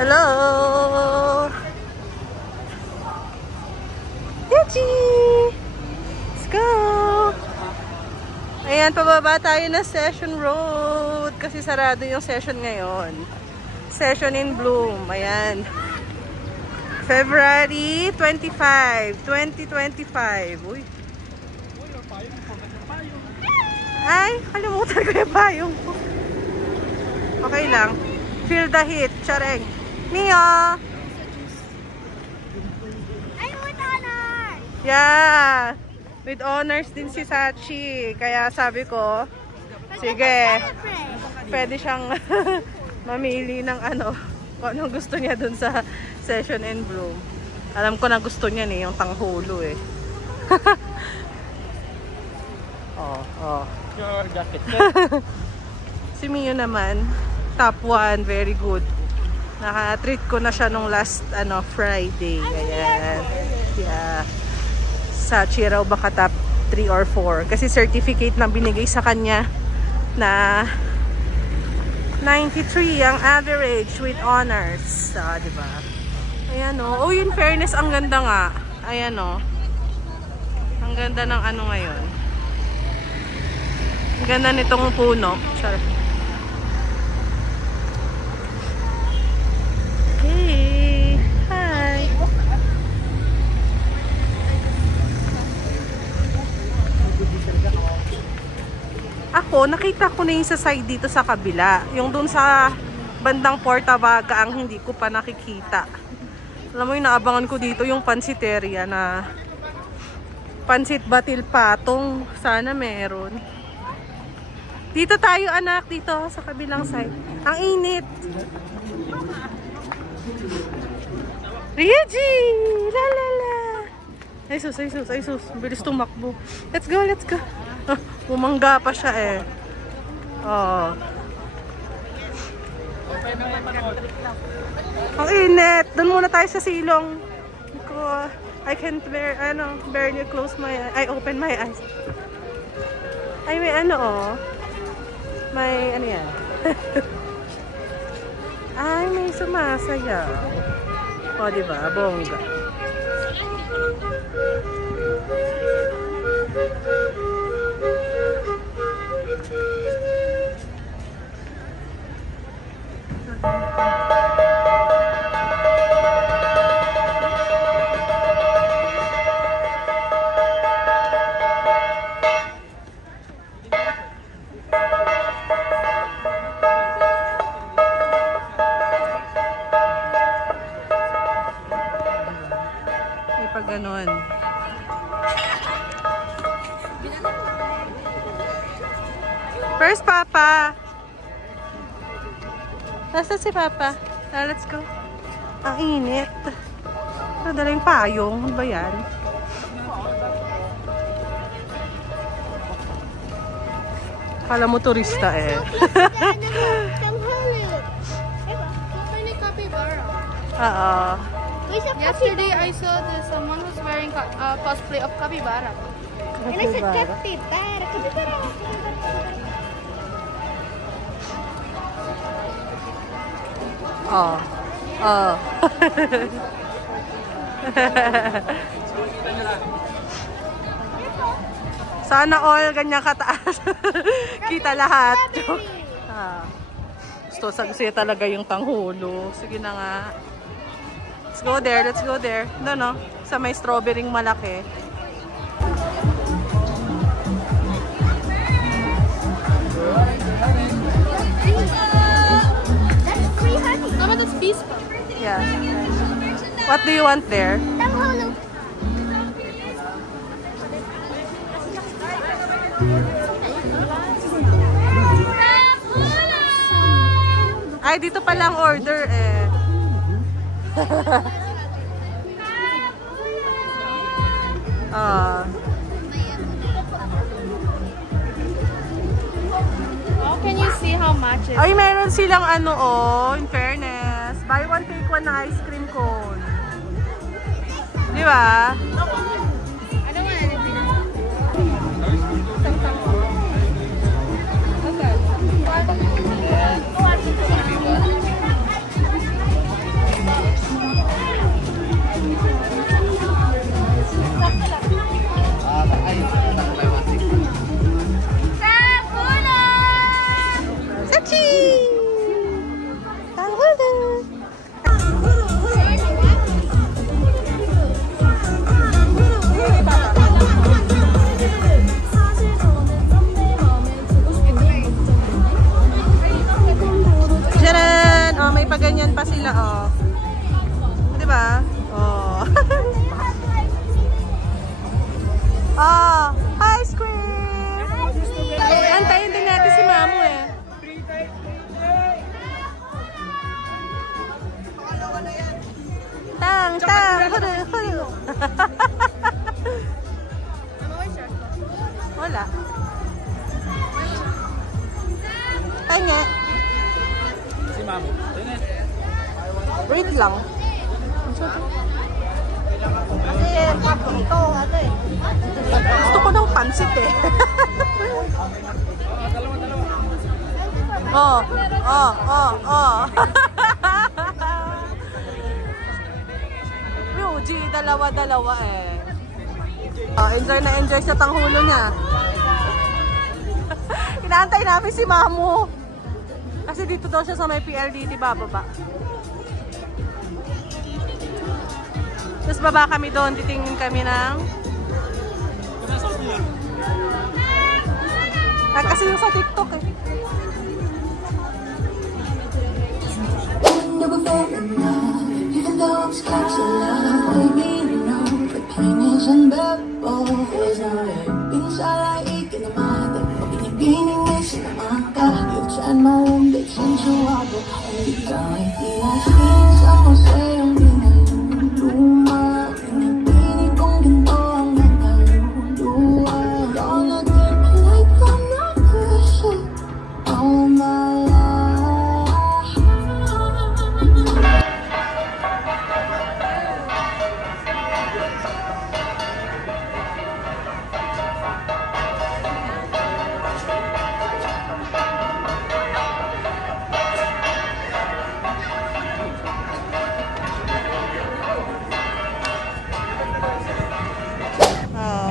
Hello! Yuchi! Let's go! Ayan, pababa tayo na Session Road kasi sarado yung session ngayon. Session in Bloom. Ayan. February 25, 2025. Uy. Ay, kalimutan ko yung payong ko. Okay lang. Feel the heat. Chareng. Mio! I'm with honors! Yeah! With honors din si Sachi. Kaya sabi ko, sige, pwede siyang mamili ng ano, kung anong gusto niya dun sa Session in Bloom. Alam ko na gusto niya eh, yung tanghulo eh. Oh. Your jacket. Si Mio naman, top 1, very good. Naka-treat ko na siya nung last Friday. Ayan. Yeah. Sachi raw baka top 3 or 4. Kasi certificate na binigay sa kanya na 93 ang average with honors. Diba? Ayan o. Oh, in fairness, ang ganda nga. Ayan o. Ang ganda ng ano ngayon. Ang ganda nitong puno. Char. Hey! Hi! Ako, nakita ko na yung sa side dito sa kabila. Yung dun sa bandang Portabaga ang hindi ko pa nakikita. Alam mo yung naabangan ko dito yung pansiteria na pansit batil patong. Sana meron. Dito tayo anak, dito sa kabilang side. Ang init. Ryuji! La la la! Ay sus. Bilis tumakbo. Let's go. Umangga pa siya eh. Oh. Ang init. Doon muna tayo sa silong. I can't barely close my eyes. I open my eyes. Ay, may may yan. Ay, may sumasaya. O, diba? Bongga. Ganon. First, Papa. Nasaan si Papa? Let's go. Ang init. Nadala yung payong. Ano ba yan? Kala mo turista eh. Oo. Yesterday, I saw someone who's wearing cosplay of capybara. And I said, capybara. Sana all ganyan kataas. Kita lahat. Gusto siya talaga yung tanghulo. Sige na nga. Let's go there. No. Sa may strawberry malaki. That's free honey. How about this beast? Yeah. What do you want there? Tanghulo. Ay, dito pa lang order eh. Can you see how much it is? Ay, meron silang in fairness. Buy one, take one na ice cream cone. Di ba? I don't want anything. Okay. pa sila, oh. Di ba? Oh. Oh, ice cream! Antayin din natin si Mamu eh. Tang, huru, huru. Wala. Kanya. Si Mamu. Wait lang. Kasi ito, ano eh. Gusto ko ng pansit eh. Oh. Yuji, dalawa-dalawa eh. Oh, enjoy na enjoy sa tanghulo niya. Inaantay namin si Mamu. Kasi dito daw siya sa may PLDT bababa. Tapos baba kami doon, titingin kami ng... kasi yung sa TikTok eh. Never felt enough, even though I'm scared to love. Baby, you know the pain is unbearable. There's no way. Pinsa like ikinamada, binibining ay sinamaka. You've tried my own bits into wobble. Ikaw ay tinasin sa musayong pinaluluma. Pinipinig kong ganito ang nakaluluwa. Gonna keep it like I'm not good. All my life.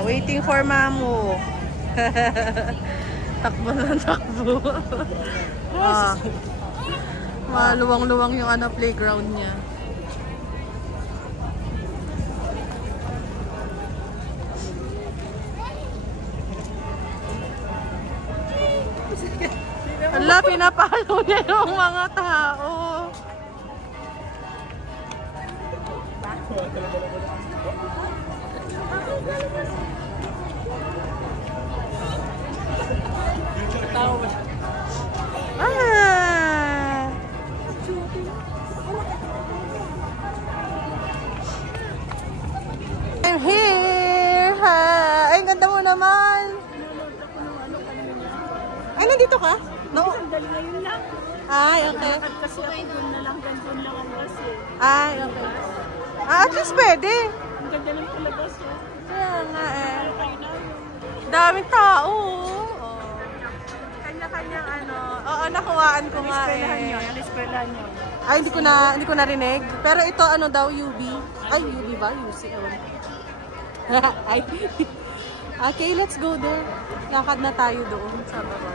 Waiting for Mamu. Takbo na takbo. Maluwang-luwang yung playground niya. Ala, pinapalo niya yung mga tao. I'm here! Ay, ang ganda mo naman! Ay, nandito ka? No? Sandali ngayon lang. Ay, okay. Kasi ako doon na lang, doon lang ang bus eh. Ay, okay. At least pwede. Ang ganda ng palabas eh. Kaya nga eh. Kayo na. Daming tao. Oh. Kanya-kanyang ano. Oo, nakuhaan ko nga eh. Eskwelahan nyo. Ay, hindi ko narinig. Pero ito ano daw, UB. Ay, UB ba? UC. Ay. Okay, let's go there. Lakad na tayo doon sa baba.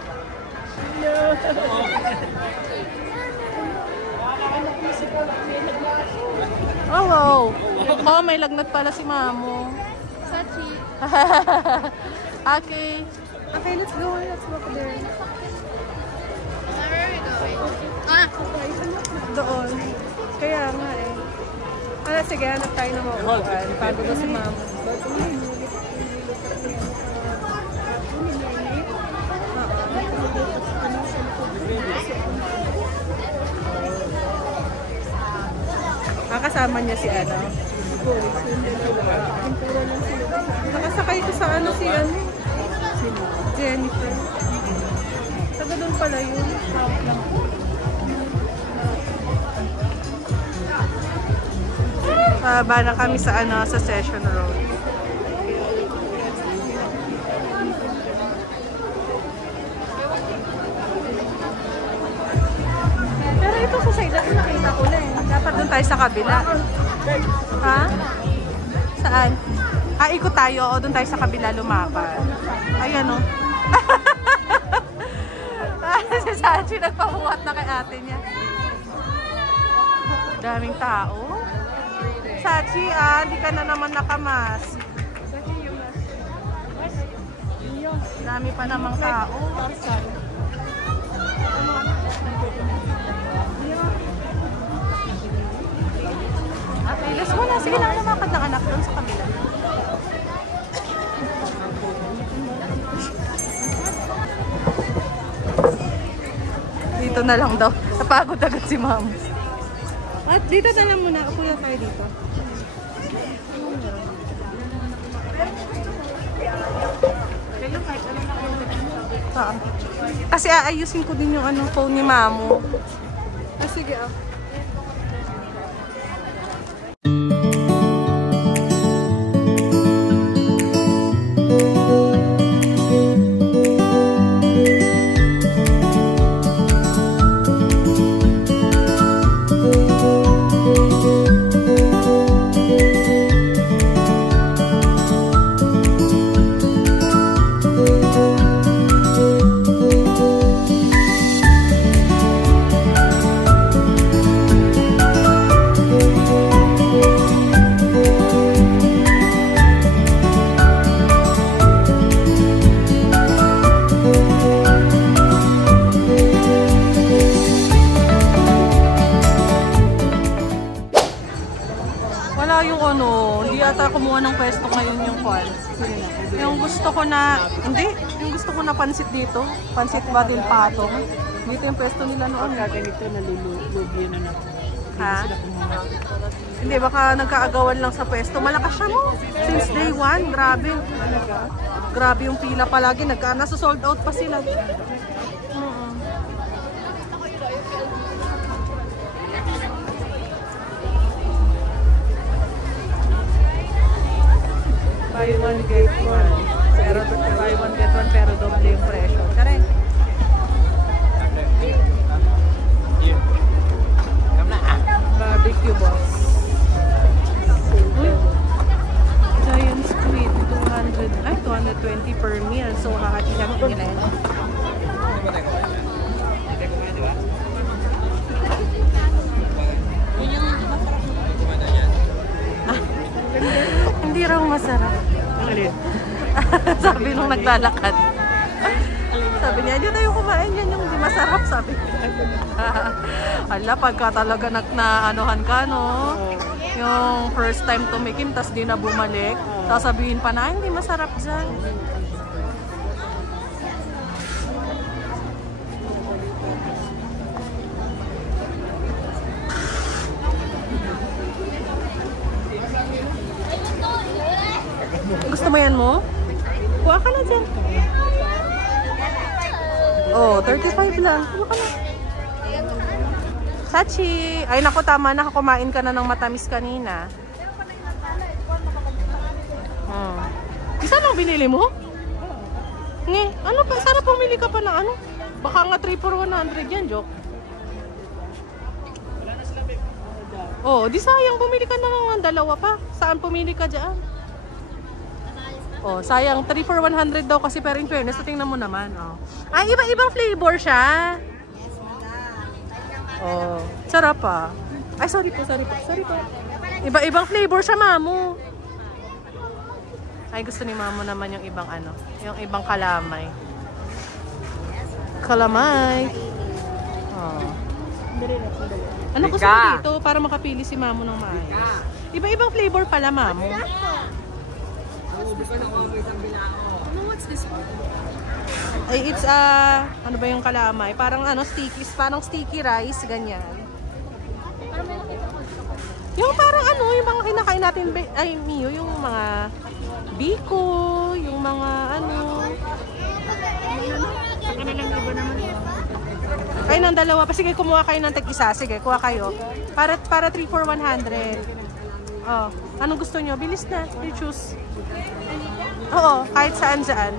Oh, wow. Oh, may lagnat pala si Mamu. Sachi. Okay. Okay, let's go. Let's walk there. Where are we going? Doon. Kaya nga eh. Ano, sige, hanap tayo na mauupuan. Pagod na si Mamu. Kasama niya si ano. Nakasakay ko sa ano si ano. Jennifer. Taga doon pala yun. Pababa na kami sa ano, sa Session Road. Pero ito sa side ako nakita ko na eh. Dapat doon tayo sa kabila. Ha? Saan? Ah, ikot tayo. O, doon tayo sa kabila lumakad. Ayan o. Si Sachi nagpamuhat na kay ate niya. Daming tao. Sachi, hindi ka na naman nakamas. Dami pa namang tao. Sige lang, lumakad ng anak doon sa kabila. Dito na lang daw. Napagod agad si ma'am. At dito na lang muna. Kuya tayo dito. Kasi aayusin ko din yung phone ni Mamo. Sige ah. Kumuha ng pwesto ngayon yung kwan. Yung gusto ko na, yung gusto ko na pansit dito. Pansit Badil Patong. Dito yung pwesto nila noon. Ganito, nalulubyo na natin. Ha? Hindi, baka nagkaagawan lang sa pwesto. Malakas siya mo. Since day 1, grabe. Grabe yung pila palagi. Nasa-sold out pa sila. Buy one, get one. Pero buy one, get one, pero doble yung presyo. Karen. Barbecue boss. Giant squid, 220 per meal. So, hahati namin nila yan. Hindi raw masarap. Sabi nung naglalakad. Sabi niya, hindi tayo kumain yan yung hindi masarap. Sabi niya. Ala, pagka talaga naanuhan ka, no? Yung first time tumikim, tas di na bumalik. Sasabihin pa na, hindi masarap dyan. Gusto mo yan mo? Kuha ka na dyan. Oh, 35 lang. Kuha ka na. Sachi! Ay naku, tama na. Kumain ka na ng matamis kanina. Isa lang binili mo? Nge, ano pa? Sana pumili ka pa ng ano? Baka nga 3 for 100 yan, joke. Oh, di sayang. Pumili ka na ng dalawa pa. Saan pumili ka dyan? Oh, sayang 3 for 100 daw kasi pero in fairness, tingnan mo naman, oh. Ay, iba-ibang flavor siya. Oh, sarap pa. Ay, sorry po. Iba-ibang flavor siya, Mamo. Ay, gusto ni Mamo naman yung ibang yung ibang kalamay. Kalamay. Oh. Ano gusto mo dito para makapili si Mamo ng maayos? Iba-ibang flavor pala, Mamo. What's this one? Ay, it's ano ba yung kalamay? Parang parang sticky rice, ganyan. Yung parang yung mga kinakain natin, ay, Mio, yung mga biko, yung mga Kayo ng dalawa pa. Sige, kumuha kayo ng tag-isa. Sige, kuha kayo. Para 3 for 100. Oh, anong gusto nyo? Bilis na. You choose. Oo, kahit saan dyan.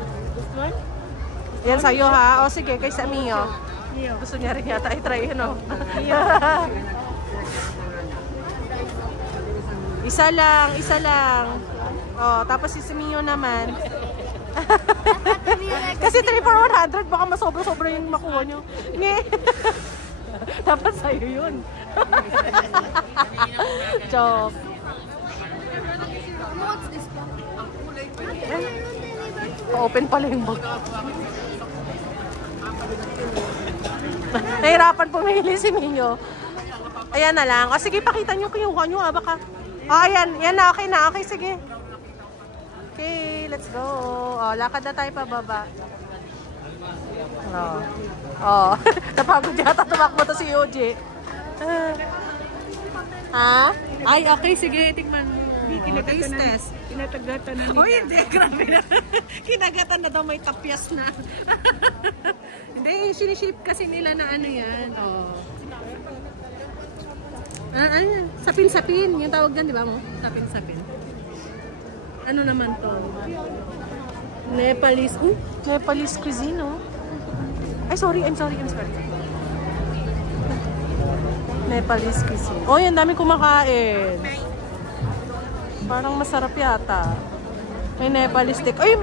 Yan sa'yo ha. O sige, kay sa Mio. Gusto niya rin yata i-try yun, o. Isa lang. O, tapos si Mio naman. Kasi 3 for 100, baka masobra-sobra yung makuha nyo. Dapat sa'yo yun. Joke. What's this? Open pala yung bag. Nahirapan pumili si Mio. Ayan na lang. O sige, pakita nyo kinuha nyo. Baka Oh, ayan. Yan na. Okay na. Okay, sige. Okay, let's go. Oh, lakad na tayo pababa. Oh. Oh. Napagod yata tumakbo to si Yoji. Ha? Ay, okay. Sige, tingnan mo. Taste test. Kinatagatan na nila. Oh, hindi. Grabe na. Kinagatan na daw may tapyas na. Hindi, sinishape kasi nila na ano yan. Oh. Sapin-sapin. Yung tawag dyan, di ba mo? Sapin-sapin. Ano naman to? Nepalese. Nepalese cuisine, oh. Ay, sorry. I'm sorry. Nepalese cuisine. Oh, yan. Dami kumakain. Parang masarap yata. May Nepalese steak. Ay,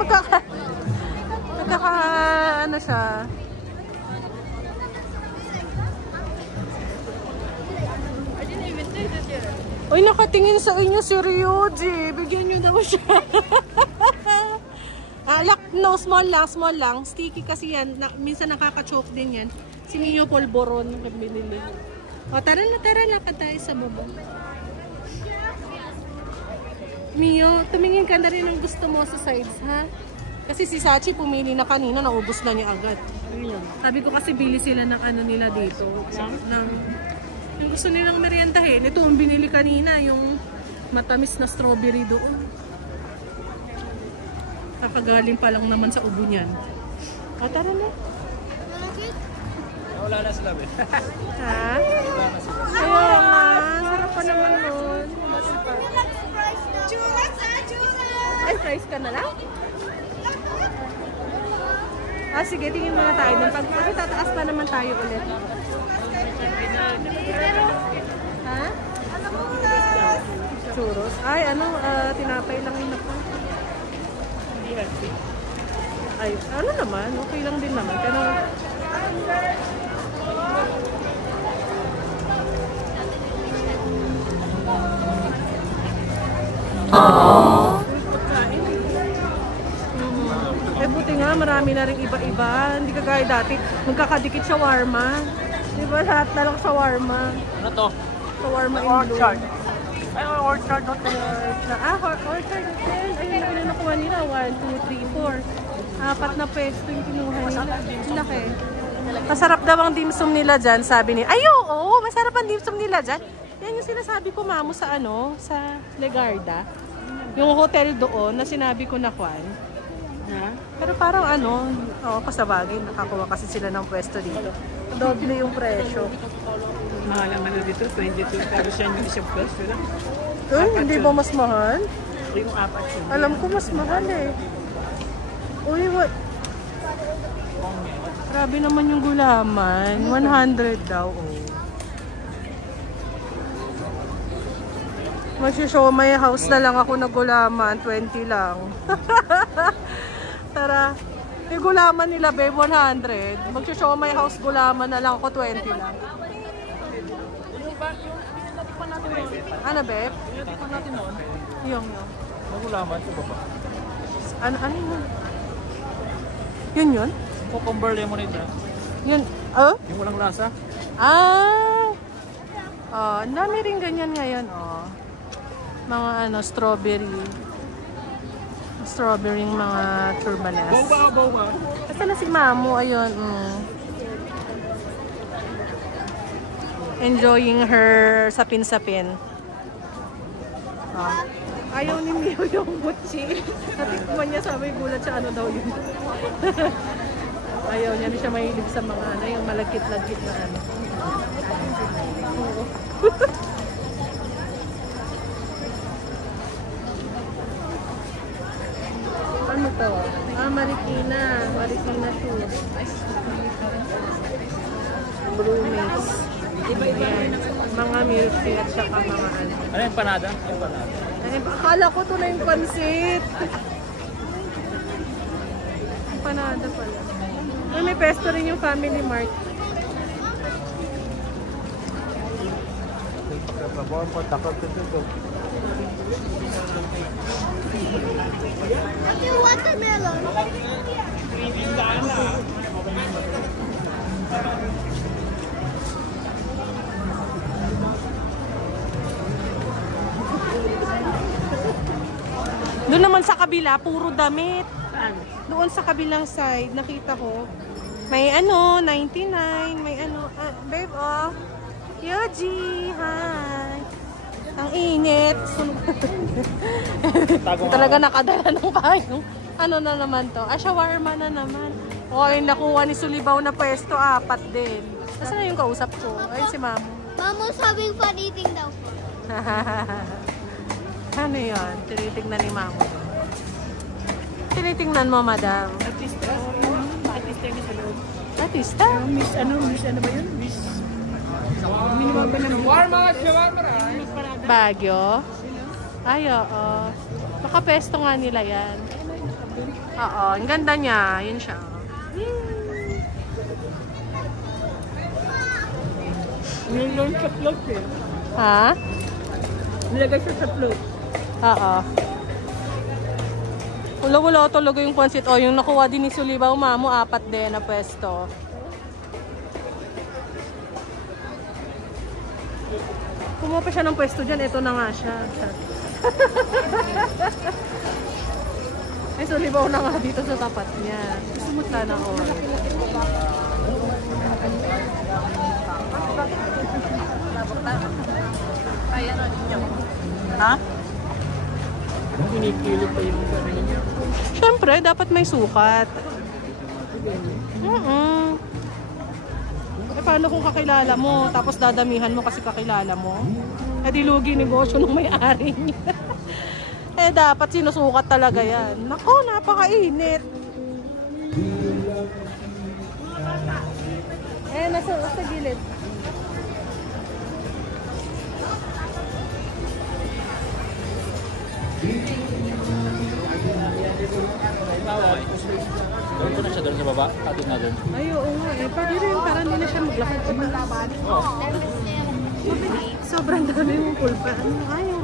ano siya. Uy, nakatingin sa inyo si Ryuji. Bigyan nyo daw siya. No, small lang. Sticky kasi yan. Minsan nakaka-choke din yan. Si Mio Polvoron binili. O, tara, lakad tayo sa baba. Mio, tumingin ka na rin ang gusto mo sa sides, ha? Kasi si Sachi pumili na kanina, naubos na niya agad. Sabi ko kasi bili sila ng ano nila dito. Yung gusto nilang meriendahin. Ito ang binili kanina, yung matamis na strawberry doon. Kakagaling pa lang naman sa ubo niyan. O, tara na. Wala na sila, be. Ha? Ayun na. Sarap pa naman nun. Ay, fries ka na lang? Sige, tingin muna tayo dun. Pag tataas pa naman tayo ulit. Ha? Churros? Ay, tinapay lang yun ako. Ay, ano naman? Okay lang din naman. Pero, buti nga, marami na rin iba-iba. Hindi kagaya dati, magkakadikit shawarma. Diba, lahat na lang shawarma. Ano to? Shawarma in Orchard. blue. Ay, Orchard Hotel. Orchard Hotel. Ayun na nakuha nila. 1, 2, 3, 4. 4 na pesto yung kinuha nila. Laki. Masarap daw ang dimsum nila dyan, sabi ni. Ay, oo, masarap ang dimsum nila dyan. Yan yung sinasabi ko, mamo, sa sa Legarda. Yung hotel doon na sinabi ko na Kwan. Pero parang pasabagin, nakakuha kasi sila ng pwesto dito. Doble yung presyo. Mahal ang ano dito, 22. Pero siya yung isang pwesto lang. Hindi ba mas mahal? Yung 4 yun. Alam ko mas mahal eh. Uy, what? Grabe naman yung gulaman. 100 daw, oh. Mag-show my house na lang ako na gulaman. 20 lang. Tara. Yung gulaman nila, babe, 100. Mag-show my house gulaman na lang ako, 20 lang. Ano, babe? Tingnan natin noon. Yung. Magulaman ito ba ba? Ano yun? Yun? Cucumber lemonade na. Yun. Yung walang lasa. Ang dami rin ganyan ngayon, oh. Mga strawberry mga turbanas. Boba. Kasi na si Mamu, ayun. Enjoying her sapin-sapin. Ayaw ni Mio yung butchi. Natikman niya, sabi gulat siya, ano daw yun. Ayaw niya, hindi siya mahilig sa mga yung malagkit-lagkit na ano. Oo. Ano to? Marikina shoes. Brewmates. Iba-iba mga milkshake at saka mga ano. Ano yung panada? Akala ko to na yung pansit. Panada pala. May pesto rin yung Family Mart. Watermelon. Doon naman sa kabila, puro damit. Saan? Doon sa kabilang side, nakita ko. May ano, 99. May ano, babe, oh. Yoji, hi. Ang init. Talaga nakadala ng payong. Ano na naman to? Shawarma na naman. O, yung nakuha ni Sulibaw na pwesto, 4 din. Nasaan na yung kausap ko? Ay, si Mamo. Mama's having fun eating daw. Ano yun? Tinitignan ni Mamo. Tinitingnan mo, madam. Artista. Artista yun sa loob. Artista? Miss ano ba yun? Miss... Minimum ba ng Baguio? Ay, oo. Baka pesto nga nila yan. Oo, ang ganda niya. Yun siya. Nilagay sa float eh. Ha? Nilagay siya sa float. Oo. Wala talaga yung pansit. O, yung nakuha din ni Sulibaw, Mamo, 4 din na pwesto. Kumuha pa siya ng pwesto dyan. Ito na nga siya. Ay, Sulibaw na nga dito sa tapat niya. Sumut na all. Ha? Kinikilo pa yung ano niya. Siyempre, dapat may sukat. Eh, paano kung kakilala mo, tapos dadamihan mo kasi kakilala mo? Eh, di lugi negosyo ng may-ari niya. Eh, dapat sinusukat talaga yan. Nako, napakainit. Eh, nasa gilid. Gawin ko na siya doon sa baba. Atin na doon. Ay, oo nga eh. Pwede rin, para hindi na siya maglakad pa malaban. Sobrang dami mong pulpa. Ano, ayaw.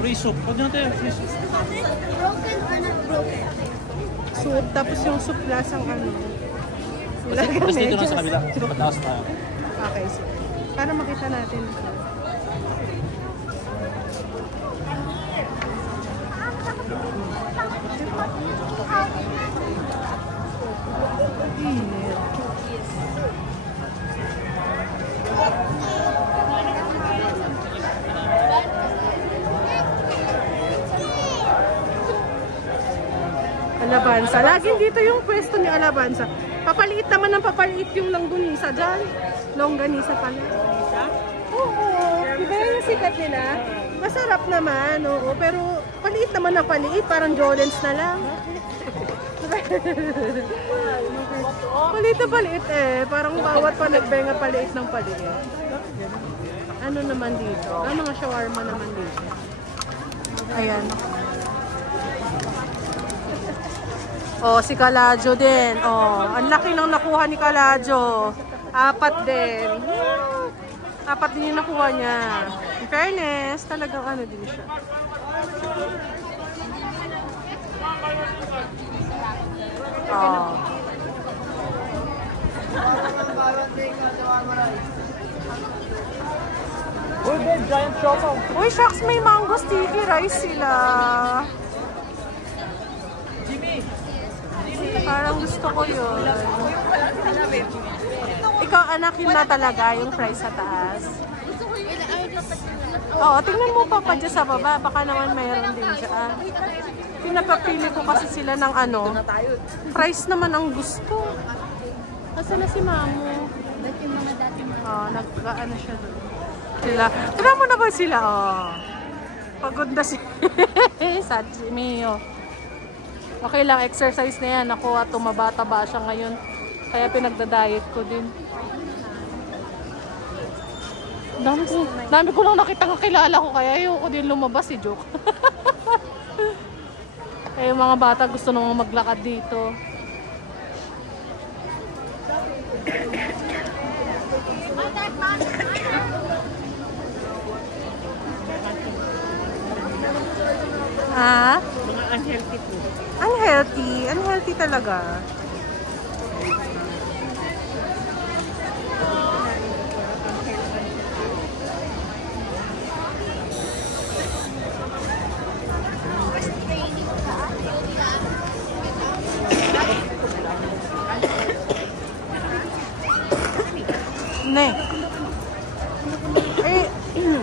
Free soup. Pwede natin free soup. Broken or not broken? Soup, tapos yung soup lasang ano. Tapos dito na sa kabila. Pataas tayo. Okay, so para makita natin. Alabanza. Laging dito yung pwesto ni Alabanza. Papaliit naman ng papaliit yung langganisa dyan. Longganisa pala. Oo. Diba yung sikat nila? Masarap naman, oo. Pero paliit naman na paliit. Parang Jolens na lang. Paliit na paliit eh. Parang bawat pa nagbenga paliit ng paliit. Ano naman dito? Mga shawarma naman dito. Ayan. Oh, si Kalajo din. Oh, ang laki ng nakuha ni Kalajo. 4 din. 4 din yung nakuha niya. In fairness, talagang ano din siya. Oh. Uy, babe, giant choco. Uy, shucks, may mango sticky rice sila. Jimmy! Parang gusto ko yun. Ikaw, anak, yun na talaga yung price sa taas. Oo, tingnan mo pa dyan sa baba. Baka naman mayroon din dyan. Pinapapili ko kasi sila ng ano. Price naman ang gusto. Asa na si Mamo? Oo, nag-ano siya doon. Sila. Tignan mo na ba sila? Oh. Pagod na si Sachi Mio. Okay lang, exercise na yan. Ako at tumaba-taba siya ngayon. Kaya pinagda-diet ko din. Dami ko lang nakita kakilala ko. Kaya ayoko din lumabas si Joke. Kaya yung mga bata gusto nang maglakad dito. Ha? Mga unhealthy food. Unhealthy. Unhealthy talaga.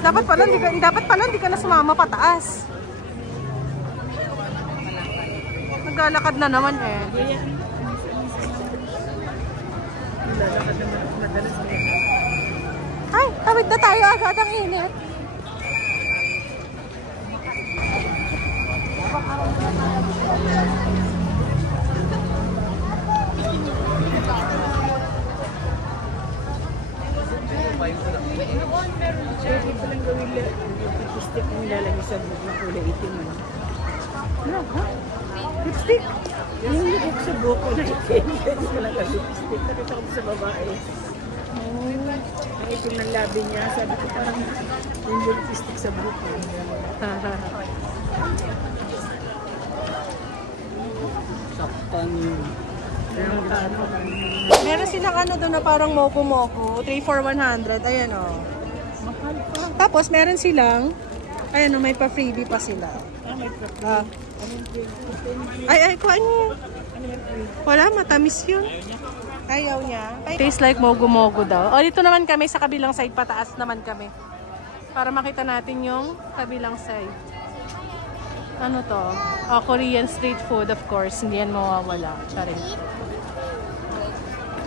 Dapat pala hindi ka na sumama pataas. Naglalakad na naman eh. Lalakad naman madalas na yan. Ay, tawid na tayo agad, ang init. Pwede pa lang gawin lipstick na nilalagay sa buhok na kulay itim. Ano? Ha? Lipstick? Yung buhok sa buhok ko na itim. Pwede pa lang gawin lipstick. Nakita ko sa babae. Ang itim ng labi niya. Sabi ko parang yung lipstick sa buhok ko. Saktan yun. Meron silang ano doon na parang moko-moko. 3 for 100. Ayan o. Tapos meron silang, ayan o, may pa-freebie pa sila. Ay, kuhaan niyo. Wala, matamis yun. Ayaw niya. Tastes like mogo-mogo daw. O, dito naman kami sa kabilang side. Pataas naman kami. Para makita natin yung kabilang side. Ano to? Korean street food, of course. Hindi yan mawawala. Charing.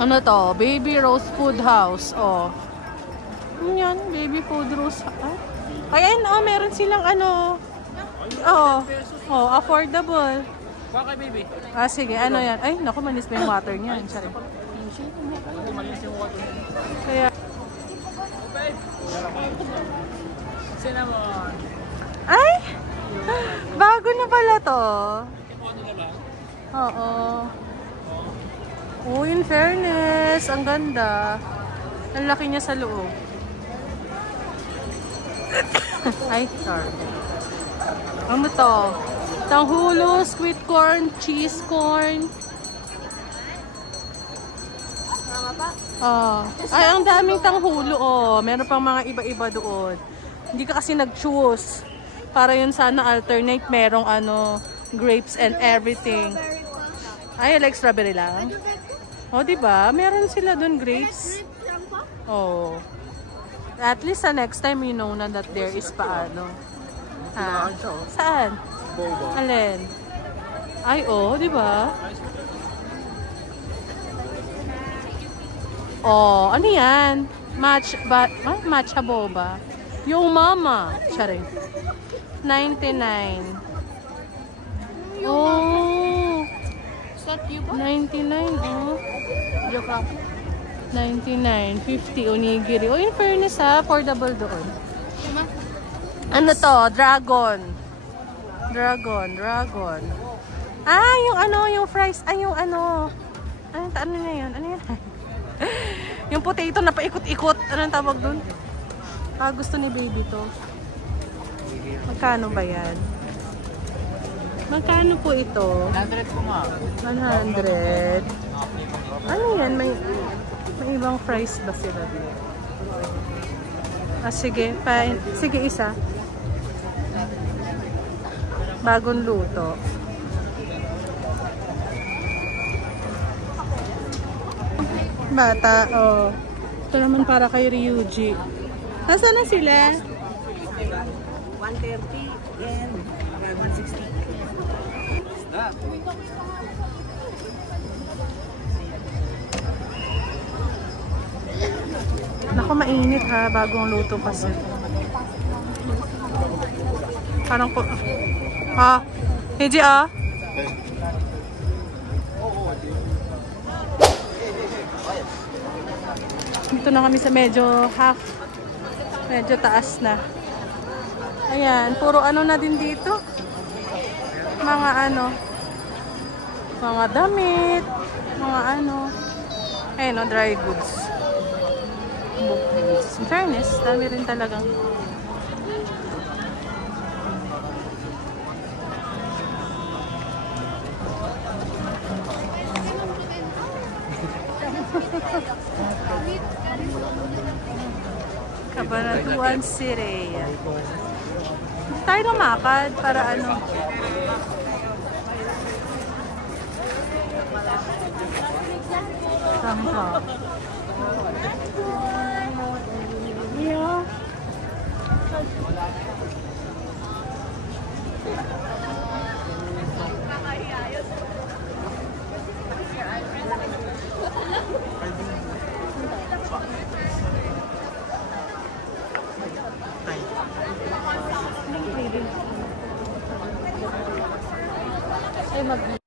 Ano to? Baby Rose Food House. Oh. Yan, Baby Food Rose. Ayan, oh, meron silang ano. Oh, affordable. Bakit, baby? Sige, ano yan? Ay, naku, manis pa yung water niyan. Charing. Malis yung water. Kaya, Cinnamon. ay! Bago na pala to. Oo. Oh, in fairness, ang ganda. Ang laki niya sa loob. Ay, sorry. Ano to? Tanghulo, sweet corn, cheese corn. Ay, ang daming tanghulo. Oh, meron pang mga iba-iba doon. Hindi ka kasi nag-choose. Para yun sana alternate, merong ano, grapes and everything. Ay, like strawberry lang. Oh, diba? Meron sila doon grapes. Oh. At least sa next time, you know na that there is paano. Ha? Saan? Alin? Ay, oh, diba? Oh, ano yan? Matcha boba. Yung mama. Charing. 99. Oh. Is that you? 99, oh. 99, 50 onigiri. Oh, in fairness ha, affordable doon. Ano to? Dragon. Ah, yung ano, yung fries. Ay, yung ano. Ano na yun? Ano yun? Yung potato na paikot-ikot. Anong tawag doon? Gusto ni baby to. Magkano ba yan? Magkano po ito? 100 po nga. 100. Ano yan? May ibang fries ba sila? Sige. Fine. Sige, isa. Bagong luto. Bata, oh. Ito naman para kay Ryuji. Nasaan na sila? 130 and 160. Naku, mainit ha. Bagong luto kasi. Parang po... Heji Dito na kami sa medyo medyo taas na. Ayan, puro ano na din dito. Mga ano. Mga damit. Mga ano. Ayun, no, dry goods. In fairness, dami rin talagang. Cabanatuan City. Tayo lumakad para ano. Tama. Yeah. Ay, mag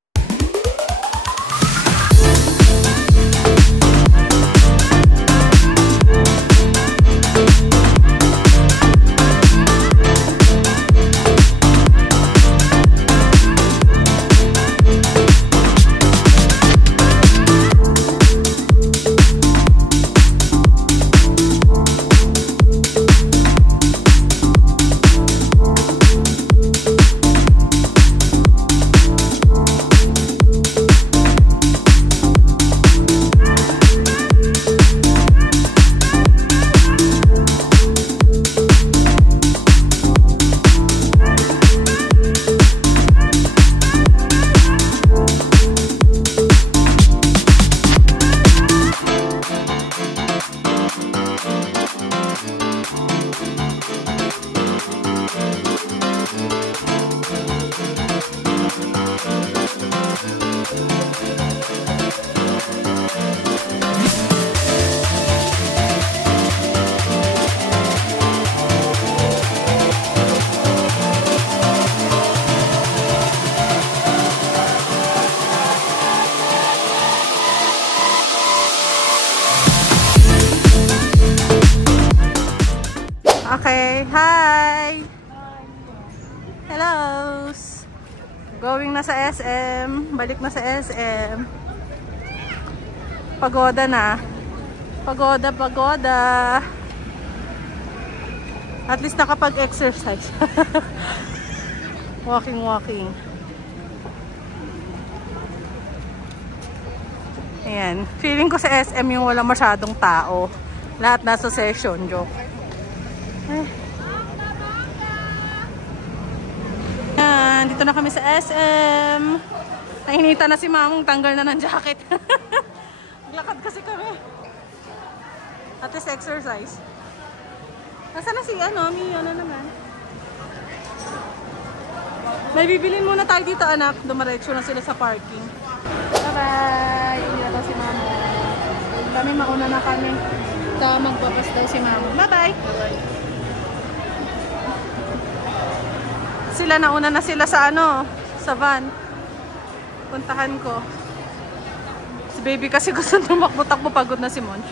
Okay, hi! Hello! Going na sa SM. Balik na sa SM. Pagoda na. Pagoda. At least nakapag-exercise. Walking. Ayan. Feeling ko sa SM yung wala masyadong tao. Lahat nasa session, joke. Ayan, dito na kami sa SM. Nainita na si Mamong, tanggal na ng jacket. Lakad kasi kami. At least exercise. Nasaan na si Mia na naman. May bibilin muna tayo dito, anak. Dumaretso na sila sa parking. Bye-bye! Hindi na daw si Mamong. Kami mauna na kami. Ito, magpapas daw si Mamong. Bye-bye! Sila nauna na sila sa sa van. Puntahan ko. Si baby kasi gusto tumakbo-takbo, pagod na si Monch.